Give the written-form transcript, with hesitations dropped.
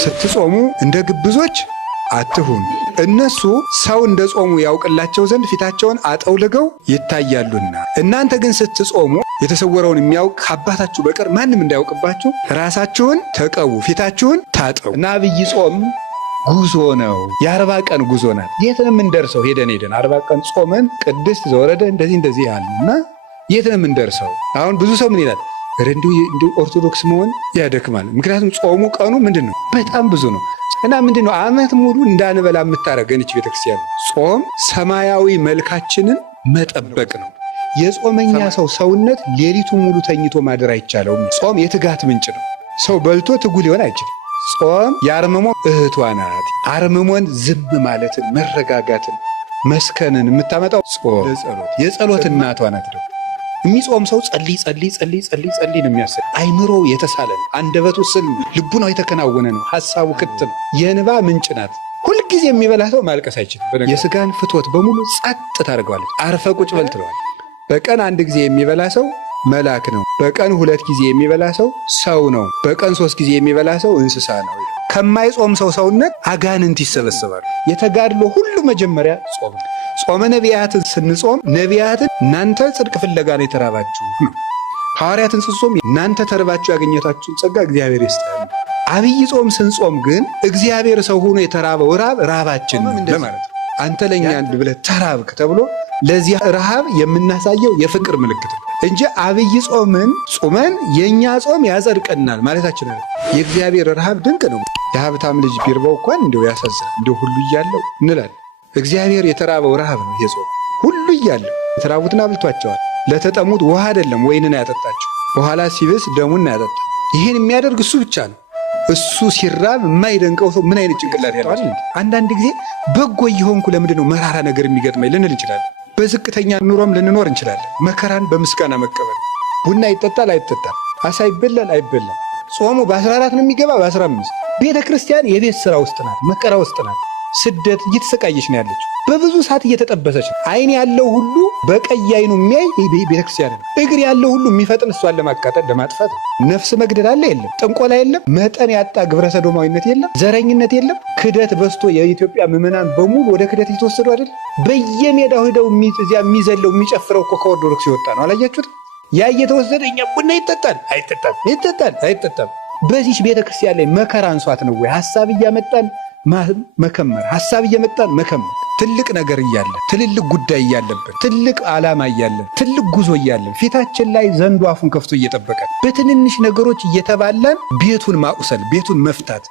ስትጾሙ እንደ ግብዞች አትሁኑ። እነሱ ሰው እንደ ጾሙ ያውቅላቸው ዘንድ ፊታቸውን አጠውልገው ይታያሉና፣ እናንተ ግን ስትጾሙ የተሰወረውን የሚያውቅ ከአባታችሁ በቀር ማንም እንዳያውቅባችሁ ራሳችሁን ተቀቡ፣ ፊታችሁን ታጠቡ። እና አብይ ጾም ጉዞ ነው። የ40 ቀን ጉዞ ናት። የት ነው የምንደርሰው? ሄደን 40 ቀን ጾመን ቅድስት ዘወረደ እንደዚህ ያልና የት ነው የምንደርሰው? አሁን ብዙ ሰው ምን ይላል? እንዲሁ ኦርቶዶክስ መሆን ያደክማል። ምክንያቱም ጾሙ ቀኑ ምንድን ነው? በጣም ብዙ ነው። እና ምንድን ነው ዓመት ሙሉ እንዳንበላ የምታረገን ይህች ቤተክርስቲያን። ጾም ሰማያዊ መልካችንን መጠበቅ ነው። የጾመኛ ሰው ሰውነት ሌሊቱ ሙሉ ተኝቶ ማደር አይቻለውም። ጾም የትጋት ምንጭ ነው። ሰው በልቶ ትጉ ሊሆን አይችልም። ጾም የአርምሞ እህቷ ናት። አርምሞን ዝም ማለትን፣ መረጋጋትን፣ መስከንን የምታመጣው ጾም የጸሎት እናቷ ናት። ደግሞ የሚጾም ሰው ጸልይ ነው የሚያሰ አይምሮ የተሳለ ነው። አንደበቱ ስልም፣ ልቡናው የተከናወነ ነው። ሐሳቡ ክት ነው። የንባ ምንጭ ናት። ሁልጊዜ የሚበላ ሰው ማልቀስ አይችልም። የስጋን ፍትወት በሙሉ ጸጥ ታደርገዋለች። አርፈ ቁጭ በል ትለዋለች። በቀን 1 ጊዜ የሚበላ ሰው መልአክ ነው። በቀን 2 ጊዜ የሚበላ ሰው ሰው ነው። በቀን 3 ጊዜ የሚበላ ሰው እንስሳ ነው። ከማይጾም ሰው ሰውነት አጋንንት ይሰበሰባሉ። የተጋድሎ ሁሉ መጀመሪያ ጾም ነው። ጾመ ነቢያትን ስንጾም ነቢያትን እናንተ ጽድቅ ፍለጋ ነው የተራባችሁ ነው። ሐዋርያትን ስንጾም እናንተ ተርባችሁ ያገኘታችሁን ጸጋ እግዚአብሔር ይስጣል። አብይ ጾም ስንጾም ግን እግዚአብሔር ሰው ሆኖ የተራበው ራብ ራባችን ነው ለማለት ነው። አንተ ለኛ አንድ ብለህ ተራብክ ተብሎ ለዚህ ረሃብ የምናሳየው የፍቅር ምልክት ነው እንጂ አብይ ጾምን ጾመን የኛ ጾም ያጸድቀናል ማለታችን ነው። የእግዚአብሔር ረሃብ ድንቅ ነው። የሀብታም ልጅ ቢርባው እንኳን እንደው ያሳዝናል። እንደው ሁሉ እያለው እንላለን። እግዚአብሔር የተራበው ረሃብ ነው። ይሄ ጾም ሁሉ እያለው የተራቡትን አብልቷቸዋል። ለተጠሙት ውሃ አይደለም ወይንን ያጠጣቸው፣ በኋላ ሲብስ ደሙን ያጠጣ። ይህን የሚያደርግ እሱ ብቻ ነው። እሱ ሲራብ የማይደንቀው ሰው ምን አይነት ጭንቅላት ያለዋል? አንዳንድ ጊዜ በጎ እየሆንኩ ለምንድን ነው መራራ ነገር የሚገጥመኝ ልንል እንችላለን። በዝቅተኛ ኑሮም ልንኖር እንችላለን። መከራን በምስጋና መቀበል። ቡና ይጠጣል አይጠጣም፣ አሳ ይበላል አይበላም። ጾሙ በ14 ነው የሚገባ በ15። ቤተ ክርስቲያን የቤት ስራ ውስጥ ናት፣ መከራ ውስጥ ናት። ስደት እየተሰቃየች ነው ያለችው። በብዙ ሰዓት እየተጠበሰች ነው። አይን ያለው ሁሉ በቀይ አይኑ የሚያይ ቤተክርስቲያን ነው። እግር ያለው ሁሉ የሚፈጥን እሷን ለማቃጠል ለማጥፋት ነው። ነፍስ መግደል አለ የለም፣ ጥንቆላ የለም፣ መጠን ያጣ ግብረ ሰዶማዊነት የለም፣ ዘረኝነት የለም። ክደት በዝቶ የኢትዮጵያ ምዕመናን በሙሉ ወደ ክደት እየተወሰዱ አይደል? በየሜዳው ሄደው እዚያ የሚዘለው የሚጨፍረው እኮ ከኦርቶዶክስ የወጣ ነው። አላያችሁት? ያ እየተወሰደ እኛ ቡና ይጠጣል አይጠጣም። በዚች ቤተክርስቲያን ላይ መከራ አንሷት ነው ወይ? ሐሳብ እያመጣን መከመር፣ ሐሳብ እየመጣን መከመር። ትልቅ ነገር እያለን፣ ትልልቅ ጉዳይ እያለብን፣ ትልቅ ዓላማ እያለን፣ ትልቅ ጉዞ እያለን ፊታችን ላይ ዘንዶ አፉን ከፍቶ እየጠበቀን በትንንሽ ነገሮች እየተባላን ቤቱን ማቁሰል፣ ቤቱን መፍታት